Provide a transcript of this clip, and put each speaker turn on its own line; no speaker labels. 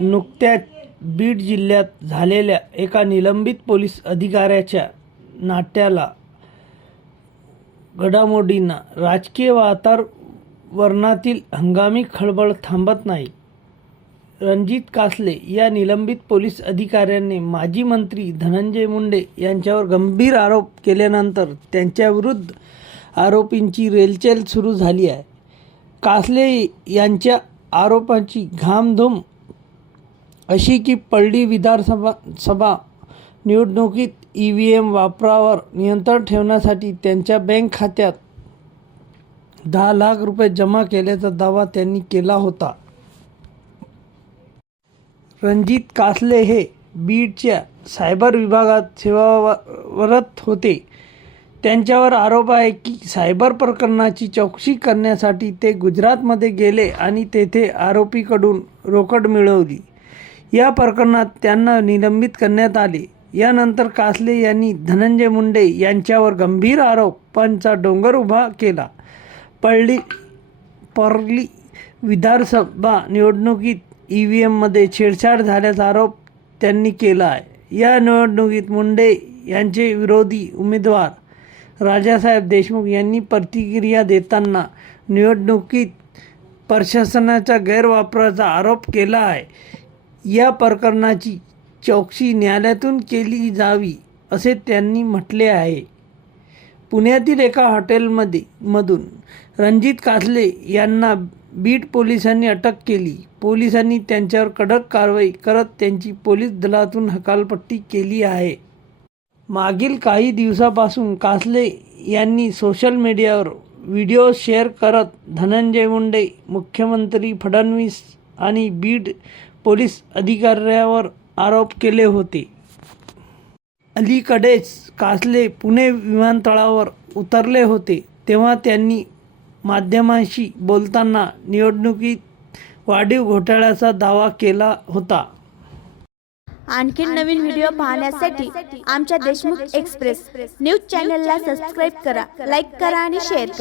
नुकत्याच बीड जिल्ह्यात झालेल्या एका निलंबित पोलीस अधिकाऱ्याच्या नाट्याला घडामोडींना राजकीय वातावरणातील हंगामी खळबळ थांबत नाही. रणजित कासले या निलंबित पोलीस अधिकाऱ्याने माजी मंत्री धनंजय मुंडे यांच्यावर गंभीर आरोप केल्यानंतर त्यांच्याविरुद्ध आरोपींची रेलचेल सुरू झाली आहे. कासले यांच्या आरोपांची घामधूम अशी की पडली विधानसभा सभा निवडणुकीत ई व्ही एम वापरावर नियंत्रण ठेवण्यासाठी त्यांच्या बँक खात्यात दहा लाख रुपये जमा केल्याचा दावा त्यांनी केला होता. रणजित कासले हे बीडच्या सायबर विभागात सेवावरत होते. त्यांच्यावर आरोप आहे की सायबर प्रकरणाची चौकशी करण्यासाठी ते गुजरातमध्ये गेले आणि तेथे आरोपीकडून रोकड मिळवली. या प्रकरणात त्यांना निलंबित करण्यात आले. यानंतर कासले यांनी धनंजय मुंडे यांच्यावर गंभीर आरोपांचा डोंगर उभा केला. पळली पर्ली विधानसभा निवडणुकीत ई व्ही एममध्ये छेडछाड झाल्याचा आरोप त्यांनी केला आहे. या निवडणुकीत मुंडे यांचे विरोधी उमेदवार राजासाहेब देशमुख यांनी प्रतिक्रिया देताना निवडणुकीत प्रशासनाच्या गैरवापराचा आरोप केला आहे. या प्रकरणाची चौकशी न्यायालयातून केली जावी असे त्यांनी म्हटले आहे. पुण्यातील एका हॉटेलमध्ये मधून रणजित कासले यांना बीट पोलिसांनी अटक केली. पोलिसांनी त्यांच्यावर कडक कारवाई करत त्यांची पोलीस दलातून हकालपट्टी केली आहे. मागील काही दिवसापासून कासले यांनी सोशल मीडियावर व्हिडिओ शेअर करत धनंजय मुंडे मुख्यमंत्री फडणवीस आणि बीड पोलीस अधिकाऱ्यावर आरोप केले होते. अलीकडेच कासले पुणे विमानतळावर उतरले होते. तेव्हा त्यांनी माध्यमांशी बोलताना निवडणुकीत वाढीव घोटाळ्याचा दावा केला होता.
आणखीन नवीन व्हिडिओ पाहण्यासाठी आमच्या देशमुख एक्सप्रेस न्यूज चॅनलला सबस्क्राईब करा लाईक करा आणि शेअर करा.